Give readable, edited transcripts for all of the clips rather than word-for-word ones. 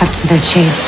cut to the chase.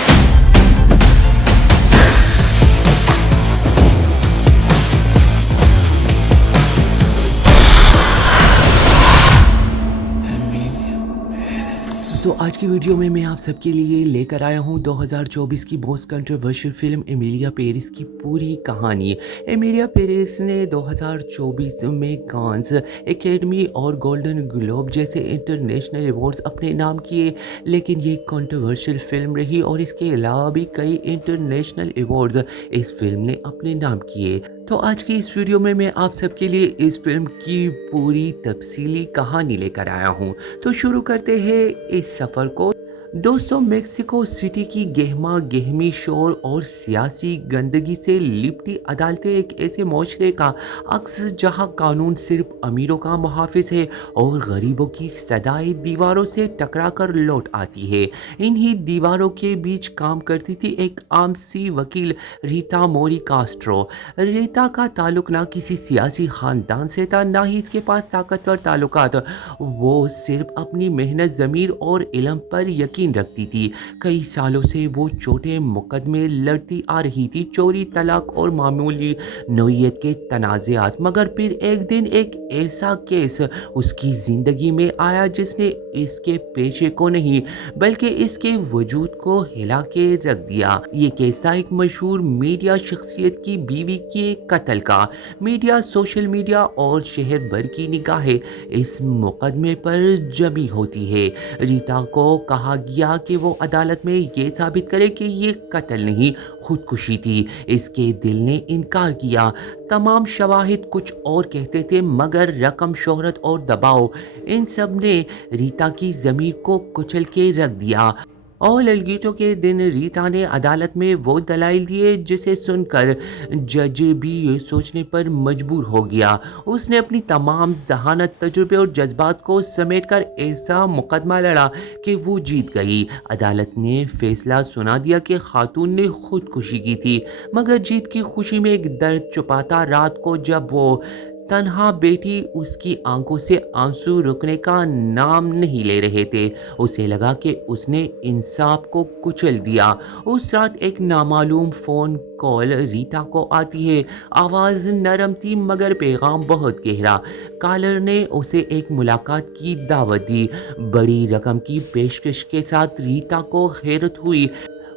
तो आज की वीडियो में मैं आप सबके लिए लेकर आया हूँ 2024 की बहुत कंट्रोवर्शियल फिल्म एमिलिया पेरिस की पूरी कहानी। एमिलिया पेरिस ने 2024 में कांस, एकेडमी और गोल्डन ग्लोब जैसे इंटरनेशनल अवार्ड्स अपने नाम किए, लेकिन ये कंट्रोवर्शियल फिल्म रही और इसके अलावा भी कई इंटरनेशनल अवार्ड्स इस फिल्म ने अपने नाम किए। तो आज की इस वीडियो में मैं आप सबके लिए इस फिल्म की पूरी तफसीली कहानी लेकर आया हूँ। तो शुरू करते हैं इस सफ़र को। दोस्तों, मेक्सिको सिटी की गहमा गहमी शोर और सियासी गंदगी से लिपटी अदालतें एक ऐसे माशरे का अक्स जहां कानून सिर्फ अमीरों का मुहाफिज है और गरीबों की सदाएं दीवारों से टकरा कर लौट आती है। इन्हीं दीवारों के बीच काम करती थी एक आम सी वकील, रीता मोरी कास्ट्रो। रीता का ताल्लुक ना किसी सियासी ख़ानदान से था, ना ही इसके पास ताकतवर ताल्लुकात। वो सिर्फ अपनी मेहनत, ज़मीर और इल्म पर यकीन रखती थी। कई सालों से वो छोटे मुकदमे लड़ती आ रही थी, चोरी, तलाक और मामूली नौइयत के तनाज़ात। मगर फिर एक दिन एक ऐसा केस उसकी ज़िंदगी में आया जिसने इसके पेशे को नहीं बल्कि इसके वजूद को हिला के रख दिया। ये केस था एक मशहूर मीडिया शख्सियत की बीवी के कत्ल का। मीडिया, सोशल मीडिया और शहर भर की निगाहें इस मुकदमे पर जमी होती है। रीता को कहा गया कि वो अदालत में ये साबित करे कि ये कत्ल नहीं, खुदकुशी थी। इसके दिल ने इनकार किया। तमाम शवाहिद कुछ और कहते थे, मगर रकम, शोहरत और दबाव, इन सब ने रीता की ज़मीर को कुचल के रख दिया। और ललगीटों के दिन रीता ने अदालत में वो दलाइल दिए जिसे सुनकर जज भी ये सोचने पर मजबूर हो गया। उसने अपनी तमाम जहानत, तजुर्बे और जज्बात को समेटकर ऐसा मुकदमा लड़ा कि वो जीत गई। अदालत ने फैसला सुना दिया कि खातून ने खुदकुशी की थी, मगर जीत की खुशी में एक दर्द छुपाता। रात को जब वो तन्हा बेटी, उसकी आंखों से आंसू रुकने का नाम नहीं ले रहे थे, उसे लगा कि उसने इंसाफ को कुचल दिया। उस रात एक नामालूम फ़ोन कॉल रीता को आती है। आवाज़ नरम थी मगर पैगाम बहुत गहरा। कॉलर ने उसे एक मुलाकात की दावत दी। बड़ी रकम की पेशकश के साथ रीता को हैरत हुई।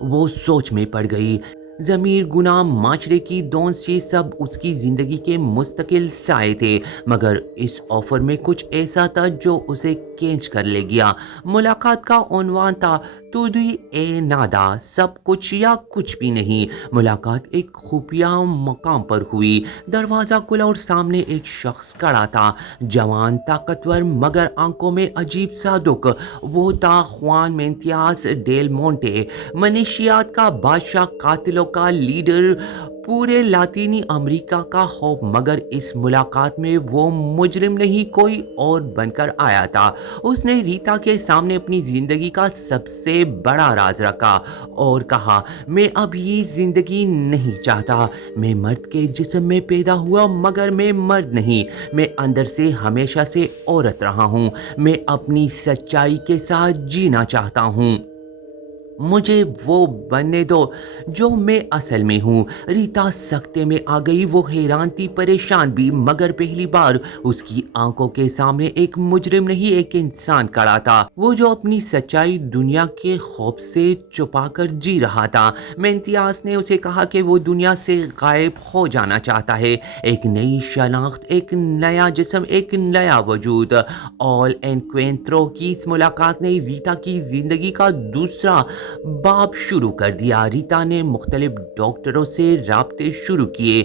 वो सोच में पड़ गई। ज़मीर, गुनाह, माशरे की दोंसी, सब उसकी ज़िंदगी के मुस्तकिल साए थे, मगर इस ऑफ़र में कुछ ऐसा था जो उसे खींच कर ले गया। मुलाकात का उन्वान था तुदी ए नादा, सब कुछ या कुछ भी नहीं। मुलाकात एक खुफिया मकाम पर हुई। दरवाज़ा खुला और सामने एक शख्स खड़ा था, जवान, ताकतवर, मगर आंखों में अजीब सा दुख। वो था खुआन मेंथियास डेल मोंटे, मनीशियात का बादशाह, कातिलों का लीडर, पूरे लातीनी अमेरिका का खौफ। मगर इस मुलाकात में वो मुजरिम नहीं, कोई और बनकर आया था। उसने रीता के सामने अपनी ज़िंदगी का सबसे बड़ा राज रखा और कहा, मैं अब ये ज़िंदगी नहीं चाहता। मैं मर्द के जिस्म में पैदा हुआ, मगर मैं मर्द नहीं। मैं अंदर से हमेशा से औरत रहा हूँ। मैं अपनी सच्चाई के साथ जीना चाहता हूँ। मुझे वो बनने दो जो मैं असल में हूँ। रीता सख्ते में आ गई। वो हैरान थी, परेशान भी, मगर पहली बार उसकी आंखों के सामने एक मुजरिम नहीं, एक इंसान खड़ा था। वो जो अपनी सच्चाई दुनिया के खौफ से छुपाकर जी रहा था। मेंथियास ने उसे कहा कि वो दुनिया से गायब हो जाना चाहता है। एक नई शनाख्त, एक नया जिस्म, एक नया वजूद। ऑल एनक्वेंट्रो की इस मुलाकात ने रीता की ज़िंदगी का दूसरा बाब शुरू कर दिया। रीता ने मुख्तलिफ डॉक्टरों से राब्ते शुरू किए।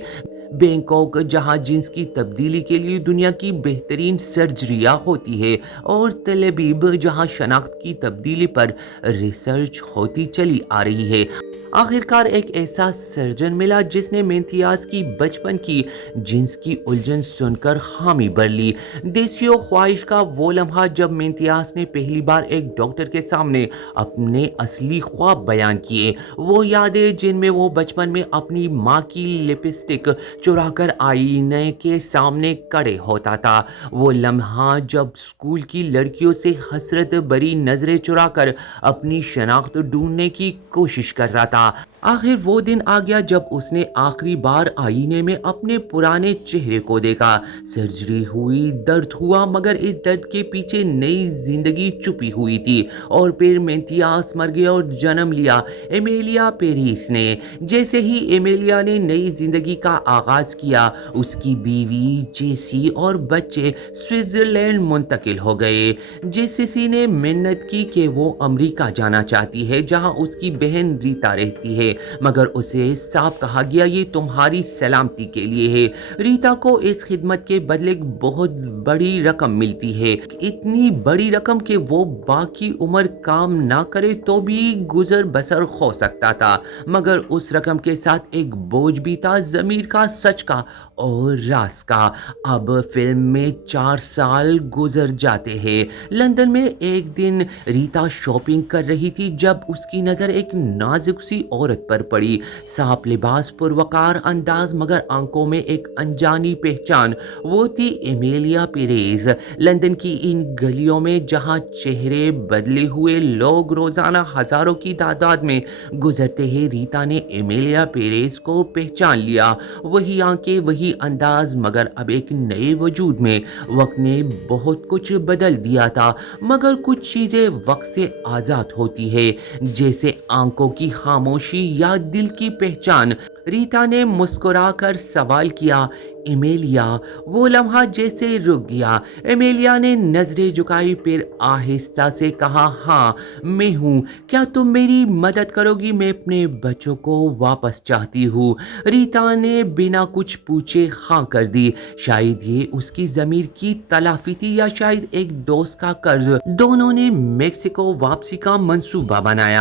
बैंकॉक, जहां जिन्स की तब्दीली के लिए दुनिया की बेहतरीन सर्जरियां होती है, और तेल अवीव, जहां शनाख्त की तब्दीली पर रिसर्च होती चली आ रही है। आखिरकार एक ऐसा सर्जन मिला जिसने मेंथियास की बचपन की जिन्स की उलझन सुनकर हामी भर ली। देसियों ख्वाहिश का वो लम्हा जब मेंथियास ने पहली बार एक डॉक्टर के सामने अपने असली ख्वाब बयान किए। वो यादें जिनमें वो बचपन में अपनी माँ की लिपस्टिक चुरा कर आईने के सामने खड़े होता था। वो लम्हा जब स्कूल की लड़कियों से हसरत भरी नजरें चुराकर अपनी शनाख्त ढूंढने की कोशिश करता था। आखिर वो दिन आ गया जब उसने आखिरी बार आईने में अपने पुराने चेहरे को देखा। सर्जरी हुई, दर्द हुआ, मगर इस दर्द के पीछे नई जिंदगी छुपी हुई थी। और फिर मेंथियास मर गया और जन्म लिया एमेलिया पेरिस ने। जैसे ही एमेलिया ने नई जिंदगी का आगाज किया, उसकी बीवी जेसी और बच्चे स्विट्जरलैंड मुंतकिल हो गए। जेसी ने मिन्नत की कि वो अमेरिका जाना चाहती है जहां उसकी बहन रीता रहती है, मगर उसे साफ कहा गया ये तुम्हारी सलामती के लिए है। रीता को इस खिदमत के बदले बहुत बड़ी रकम मिलती है, इतनी बड़ी रकम कि वो बाकी उम्र काम ना करे तो भी गुजर बसर हो सकता था, मगर उस रकम के साथ एक बोझ भी था, ज़मीर का, सच का और राज का। अब फिल्म में 4 साल गुजर जाते हैं। लंदन में एक दिन रीता शॉपिंग कर रही थी जब उसकी नज़र एक नाजुक सी औरत पर पड़ी। साफ लिबास, पुरवकार अंदाज, मगर आंखों में एक अनजानी पहचान। वो थी एमेलिया पेरेज। लंदन की इन गलियों में जहां चेहरे बदले हुए लोग रोजाना हजारों की तादाद में गुजरते हैं, रीता ने एमेलिया पेरेज को पहचान लिया। वही आंखें, वही अंदाज, मगर अब एक नए वजूद में। वक्त ने बहुत कुछ बदल दिया था, मगर कुछ चीजें वक्त से आजाद होती है, जैसे आंखों की खामोशी या दिल की पहचान। रीता ने मुस्कुराकर सवाल किया, एमेलिया? वो लम्हा जैसे रुक गया। एमेलिया ने नजरें झुकाई, फिर आहिस्ता से कहा, हाँ मैं हूँ, क्या तुम मेरी मदद करोगी? मैं अपने बच्चों को वापस चाहती हूँ। रीता ने बिना कुछ पूछे हाँ कर दी। शायद ये उसकी ज़मीर की तलाफी थी या शायद एक दोस्त का कर्ज। दोनों ने मेक्सिको वापसी का मंसूबा बनाया।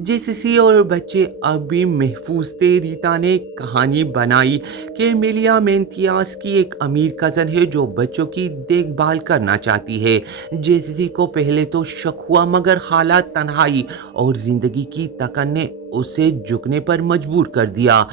जेसी और बच्चे अब भी महफूज थे। रीता ने कहानी बनाई कि एमेलिया मेंथियास की एक अमीर कज़न है जो बच्चों की देखभाल करना चाहती है। जेसी को पहले तो शक हुआ, मगर हालात, तन्हाई और ज़िंदगी की तकन ने उसे झुकने पर मजबूर कर दिया।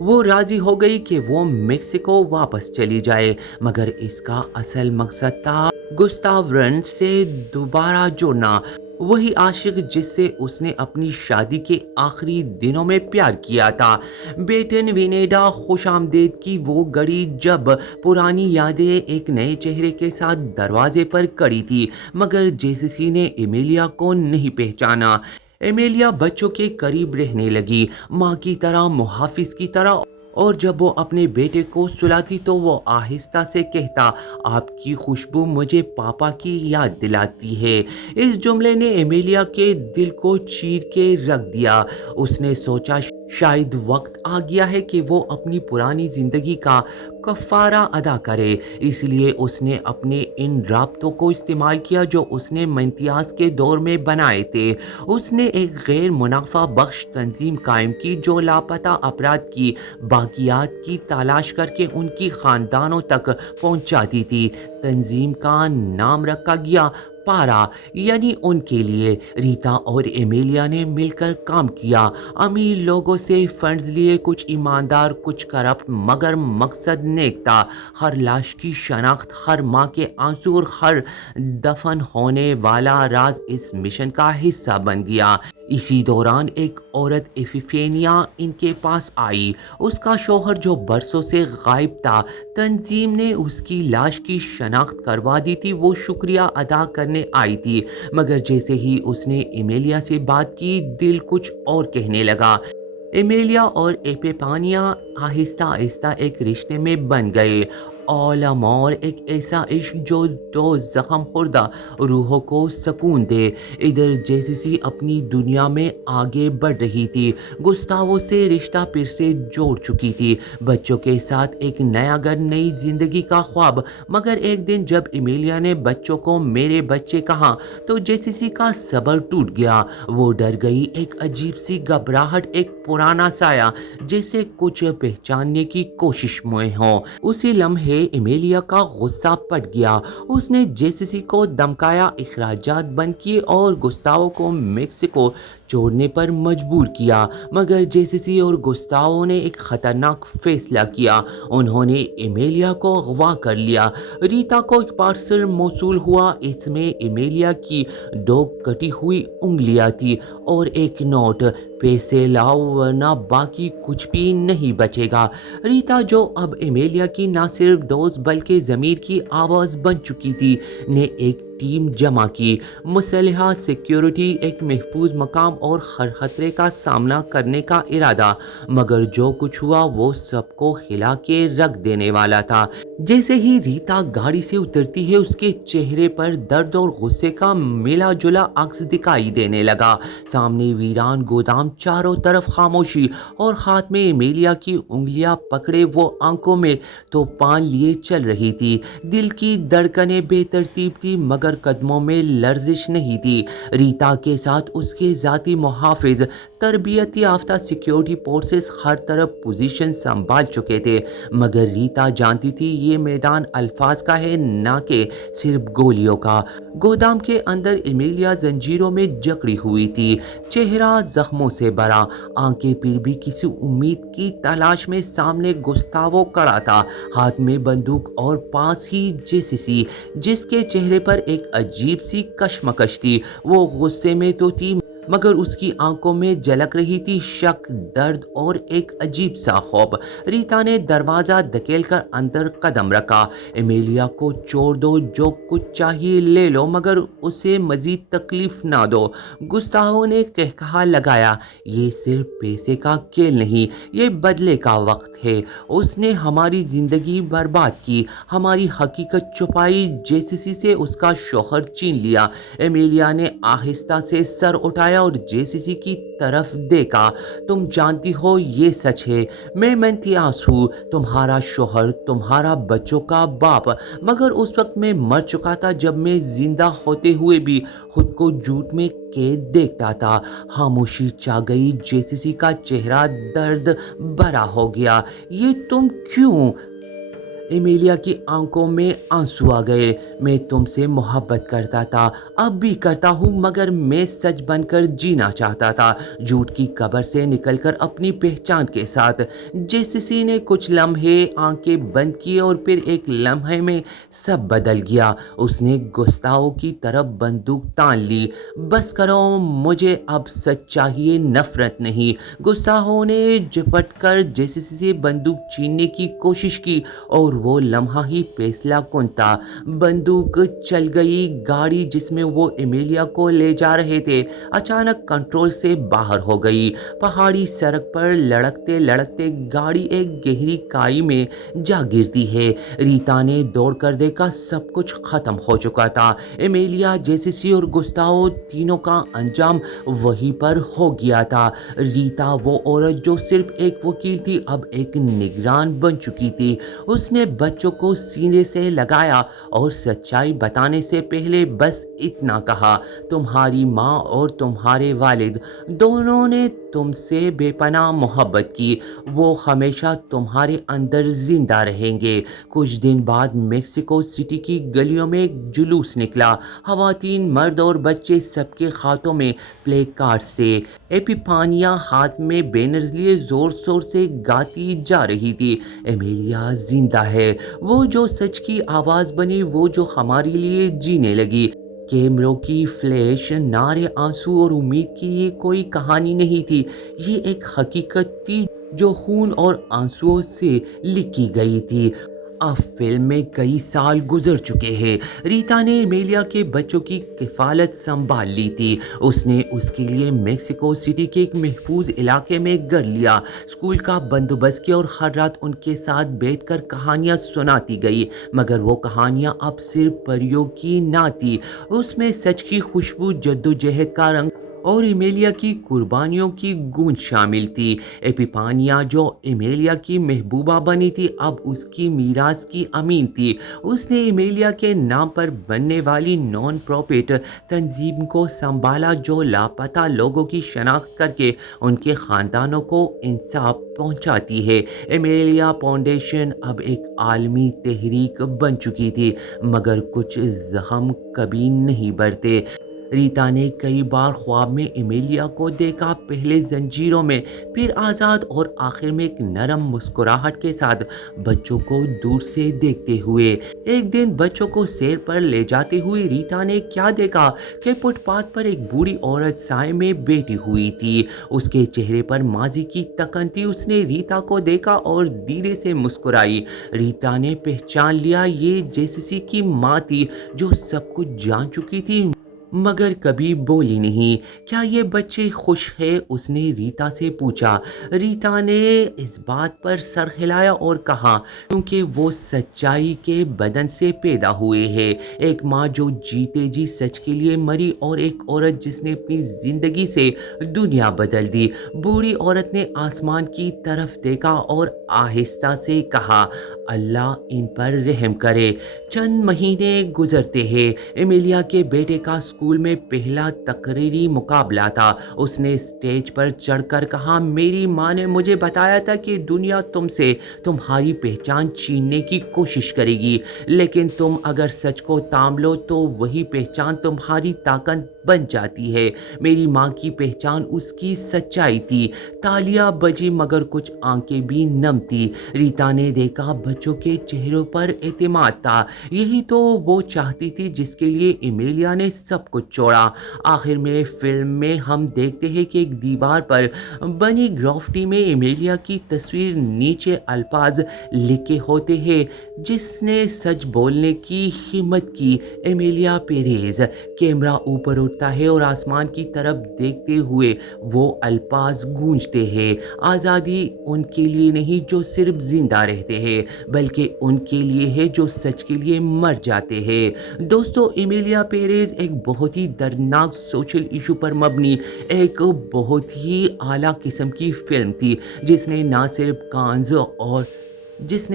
वो राजी हो गई कि वो मेक्सिको वापस चली जाए, मगर इसका असल मकसद था गुस्ताव रंट से दोबारा जोड़ना। वही आशिक जिससे उसने अपनी शादी के आखिरी दिनों में प्यार किया था। बेटन विनेडा, खुशामदेद की वो घड़ी जब पुरानी यादें एक नए चेहरे के साथ दरवाजे पर खड़ी थी, मगर जेसी ने एमेलिया को नहीं पहचाना। एमेलिया बच्चों के करीब रहने लगी, माँ की तरह, मुहाफिज की तरह। और जब वो अपने बेटे को सुलाती तो वो आहिस्ता से कहता, आपकी खुशबू मुझे पापा की याद दिलाती है। इस जुमले ने एमेलिया के दिल को चीर के रख दिया। उसने सोचा शायद वक्त आ गया है कि वो अपनी पुरानी जिंदगी का कफारा अदा करे। इसलिए उसने अपने इन राब्तों को इस्तेमाल किया जो उसने मेंथियास के दौर में बनाए थे। उसने एक गैर मुनाफा बख्श तंजीम कायम की जो लापता अफराद की बाकियात की तलाश करके उनकी ख़ानदानों तक पहुंचाती थी। तंजीम का नाम रखा गया पारा, यानी उनके लिए। रीता और एमेलिया ने मिलकर काम किया। अमीर लोगों से फंड्स लिए, कुछ ईमानदार, कुछ करप्ट, मगर मकसद नेक था। हर लाश की शनाख्त, हर माँ के आंसू और हर दफन होने वाला राज इस मिशन का हिस्सा बन गया। इसी दौरान एक औरत एफिफेनिया इनके पास आई। उसका शौहर जो बरसों से गायब था, तंजीम ने उसकी लाश की शनाख्त करवा दी थी। वो शुक्रिया अदा करने आई थी, मगर जैसे ही उसने एमेलिया से बात की, दिल कुछ और कहने लगा। एमेलिया और एपिफानिया आहिस्ता आहिस्ता एक रिश्ते में बन गए। औलम और एक ऐसा इश्क जो दो जख्म खुर्दा रूहों को सुकून दे। इधर जेसी अपनी दुनिया में आगे बढ़ रही थी। गुस्तावो से रिश्ता फिर से जोड़ चुकी थी, बच्चों के साथ एक नया घर, नई जिंदगी का ख्वाब। मगर एक दिन जब एमेलिया ने बच्चों को मेरे बच्चे कहा तो जेसी का सब्र टूट गया। वो डर गई, एक अजीब सी घबराहट, एक पुराना साया जैसे कुछ पहचानने की कोशिश में हो। उसी लम्हे एमेलिया का गुस्सा पट गया। उसने जेसी को धमकाया, इखराजात बंद किए और गुस्तावो को मेक्सिको छोड़ने पर मजबूर किया, मगर जेसिसी और गुस्तावो ने एक खतरनाक फैसला किया। उन्होंने एमेलिया को अगवा कर लिया। रीता को एक पार्सल मौसूल हुआ। इसमें एमेलिया की 2 कटी हुई उंगलियां थी और एक नोट, पैसे लाओ वरना बाकी कुछ भी नहीं बचेगा। रीता, जो अब एमेलिया की ना सिर्फ दोस्त बल्कि ज़मीर की आवाज़ बन चुकी थी, ने एक टीम जमा की। मुसल्हा सिक्योरिटी, एक महफूज मकाम और हर खतरे का सामना करने का इरादा। मगर जो कुछ हुआ वो सबको हिला के रख देने वाला था। जैसे ही रीता गाड़ी से उतरती है, उसके चेहरे पर दर्द और गुस्से का मिला जुला अक्स दिखाई देने लगा। सामने वीरान गोदाम, चारों तरफ खामोशी, और हाथ में एमेलिया की उंगलियां पकड़े वो आंखों में तूफान लिए चल रही थी। दिल की धड़कनें बेतरतीब थी, मगर कदमों में लर्जिश नहीं थी। रीता के साथ उसके जाती मुहाफिज, तरबियत याफ्ता सिक्योरिटी फोर्सेस हर तरफ पोजीशन संभाल चुके थे, मगर रीता जानती थी ये मैदान अल्फाज का है, ना कि सिर्फ गोलियों का। गोदाम के अंदर एमेलिया जंजीरों में जकड़ी हुई थी, चेहरा जख्मों से भरा, आंखें फिर भी किसी उम्मीद की तलाश में। सामने गुस्तावो खड़ा था, हाथ में बंदूक और पास ही जेसिसी, जिसके चेहरे पर एक अजीब सी कशमकश थी। वो गुस्से में तो थी, मगर उसकी आंखों में झलक रही थी शक, दर्द और एक अजीब सा खौफ। रीता ने दरवाज़ा धकेलकर अंदर कदम रखा। एमेलिया को छोड़ दो, जो कुछ चाहिए ले लो, मगर उसे मजीद तकलीफ ना दो। गुस्ताहो ने कहकहा लगाया, ये सिर्फ पैसे का खेल नहीं, ये बदले का वक्त है। उसने हमारी ज़िंदगी बर्बाद की, हमारी हकीकत छुपाई, जेसिसी से उसका शौहर छीन लिया। एमेलिया ने आहिस्ता से सर उठाया और जेसिसी की तरफ देखा। तुम जानती हो ये सच है, मैं मेंथियास हूँ, तुम्हारा शौहर, तुम्हारा बच्चों का बाप। मगर उस वक्त मैं मर चुका था, जब मैं जिंदा होते हुए भी खुद को झूठ में कैद देखता था। खामोशी छा गई, जेसिसी का चेहरा दर्द भरा हो गया। ये तुम क्यों? एमेलिया की आंखों में आंसू आ गए। मैं तुमसे मोहब्बत करता था, अब भी करता हूँ, मगर मैं सच बनकर जीना चाहता था, झूठ की कब्र से निकलकर अपनी पहचान के साथ। जेसिसी ने कुछ लम्हे आंखें बंद की और फिर एक लम्हे में सब बदल गया। उसने गुस्ताओ की तरफ बंदूक तान ली। बस करो, मुझे अब सच चाहिए, नफरत नहीं। गुस्ताओ ने झपट कर जेसिसी से बंदूक छीनने की कोशिश की, और वो लम्हा ही फैसला कुन था। बंदूक चल गई। गाड़ी जिसमें वो एमेलिया को ले जा रहे थे अचानक कंट्रोल से बाहर हो गई। पहाड़ी सड़क पर लड़कते लड़कते गाड़ी एक गहरी खाई में जा गिरती है। रीता ने दौड़ कर देखा, सब कुछ खत्म हो चुका था। एमेलिया, जेसिसी और गुस्ताओ, तीनों का अंजाम वहीं पर हो गया था। रीता, वो औरत जो सिर्फ एक वकील थी, अब एक निगरान बन चुकी थी। उसने बच्चों को सीने से लगाया और सच्चाई बताने से पहले बस इतना कहा, तुम्हारी माँ और तुम्हारे वालिद दोनों ने तुमसे बेपनाह मोहब्बत की, वो हमेशा तुम्हारे अंदर जिंदा रहेंगे। कुछ दिन बाद मेक्सिको सिटी की गलियों में एक जुलूस निकला। खवातीन, मर्द और बच्चे, सबके हाथों में प्ले कार्ड्स थे। एपिफानिया हाथ में बैनर्स लिए जोर शोर से गाती जा रही थी, एमेलिया जिंदा है, वो जो सच की आवाज़ बनी, वो जो हमारे लिए जीने लगी। कैमरों की फ्लैश, नारे, आंसू और उम्मीद की ये कोई कहानी नहीं थी, ये एक हकीकत थी जो खून और आंसुओं से लिखी गई थी। अब फिल्म में कई साल गुजर चुके हैं। रीता ने एमेलिया के बच्चों की किफ़ालत संभाल ली थी। उसने उसके लिए मेक्सिको सिटी के एक महफूज इलाके में घर लिया, स्कूल का बंदोबस्त किया और हर रात उनके साथ बैठकर कहानियाँ सुनाती गई। मगर वो कहानियाँ अब सिर्फ परियों की ना थी, उसमें सच की खुशबू, जद्दोजहद का रंग और एमेलिया की कुर्बानियों की गूंज शामिल थी। एपिफानिया, जो एमेलिया की महबूबा बनी थी, अब उसकी मीरास की अमीन थी। उसने एमेलिया के नाम पर बनने वाली नॉन प्रॉफिट तंजीम को संभाला, जो लापता लोगों की शनाख्त करके उनके ख़ानदानों को इंसाफ पहुंचाती है। एमेलिया फाउंडेशन अब एक आलमी तहरीक बन चुकी थी, मगर कुछ जख्म कभी नहीं बढ़ते। रीता ने कई बार ख्वाब में एमेलिया को देखा, पहले जंजीरों में, फिर आज़ाद और आखिर में एक नरम मुस्कुराहट के साथ बच्चों को दूर से देखते हुए। एक दिन बच्चों को सैर पर ले जाते हुए रीता ने क्या देखा कि फुटपाथ पर एक बूढ़ी औरत साए में बैठी हुई थी। उसके चेहरे पर माजी की तकन थी। उसने रीता को देखा और धीरे से मुस्कुराई। रीता ने पहचान लिया, ये जेसिसी की माँ थी जो सब कुछ जान चुकी थी मगर कभी बोली नहीं। क्या ये बच्चे खुश है? उसने रीता से पूछा। रीता ने इस बात पर सर हिलाया और कहा, क्योंकि वो सच्चाई के बदन से पैदा हुए हैं। एक माँ जो जीते जी सच के लिए मरी और एक औरत जिसने अपनी जिंदगी से दुनिया बदल दी। बूढ़ी औरत ने आसमान की तरफ देखा और आहिस्ता से कहा, अल्लाह इन पर रहम करे। चंद महीने गुजरते हैं। एमिलिया के बेटे का स्कूल में पहला तकरीरी मुकाबला था। उसने स्टेज पर चढ़कर कहा, मेरी माँ ने मुझे बताया था कि दुनिया तुमसे तुम्हारी पहचान छीनने की कोशिश करेगी, लेकिन तुम अगर सच को थाम लो तो वही पहचान तुम्हारी ताकत बन जाती है। मेरी माँ की पहचान उसकी सच्चाई थी। तालियां बजी मगर कुछ आंखें भी नम थी। रीता ने देखा बच्चों के चेहरों पर एतमाद था। यही तो वो चाहती थी जिसके लिए एमेलिया ने सब कुछ छोड़ा। आखिर में फिल्म में हम देखते हैं कि एक दीवार पर बनी ग्राफिटी में एमेलिया की तस्वीर, नीचे अल्फाज लिखे होते हैं, जिसने सच बोलने की हिम्मत की, एमेलिया पेरेज। कैमरा ऊपर उठता है और आसमान की तरफ देखते हुए वो अल्फाज गूंजते हैं, आज़ादी उनके लिए नहीं जो सिर्फ जिंदा रहते हैं, बल्कि उनके लिए है जो सच के लिए मर जाते हैं। दोस्तों, एमिलिया पेरेज एक बहुत ही दर्दनाक सोशल इशू पर मबनी एक बहुत ही आला किस्म की फिल्म थी, जिसने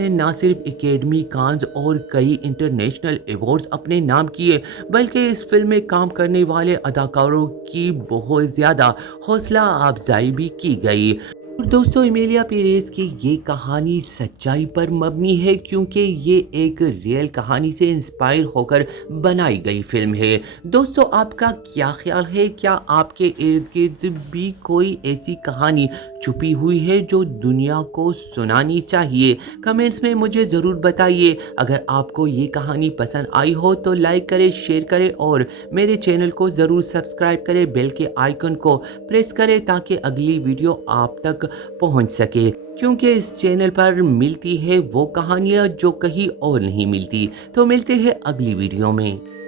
ना सिर्फ एकेडमी कांस और कई इंटरनेशनल अवार्ड्स अपने नाम किए, बल्कि इस फिल्म में काम करने वाले अदाकारों की बहुत ज़्यादा हौसला अफजाई भी की गई। और दोस्तों, एमिलिया पेरेज की ये कहानी सच्चाई पर मबनी है, क्योंकि ये एक रियल कहानी से इंस्पायर होकर बनाई गई फिल्म है। दोस्तों, आपका क्या ख्याल है? क्या आपके इर्द गिर्द भी कोई ऐसी कहानी छुपी हुई है जो दुनिया को सुनानी चाहिए? कमेंट्स में मुझे ज़रूर बताइए। अगर आपको ये कहानी पसंद आई हो तो लाइक करें, शेयर करें और मेरे चैनल को ज़रूर सब्सक्राइब करें। बेल के आइकन को प्रेस करें ताकि अगली वीडियो आप तक पहुंच सके, क्योंकि इस चैनल पर मिलती है वो कहानियाँ जो कहीं और नहीं मिलती। तो मिलते हैं अगली वीडियो में।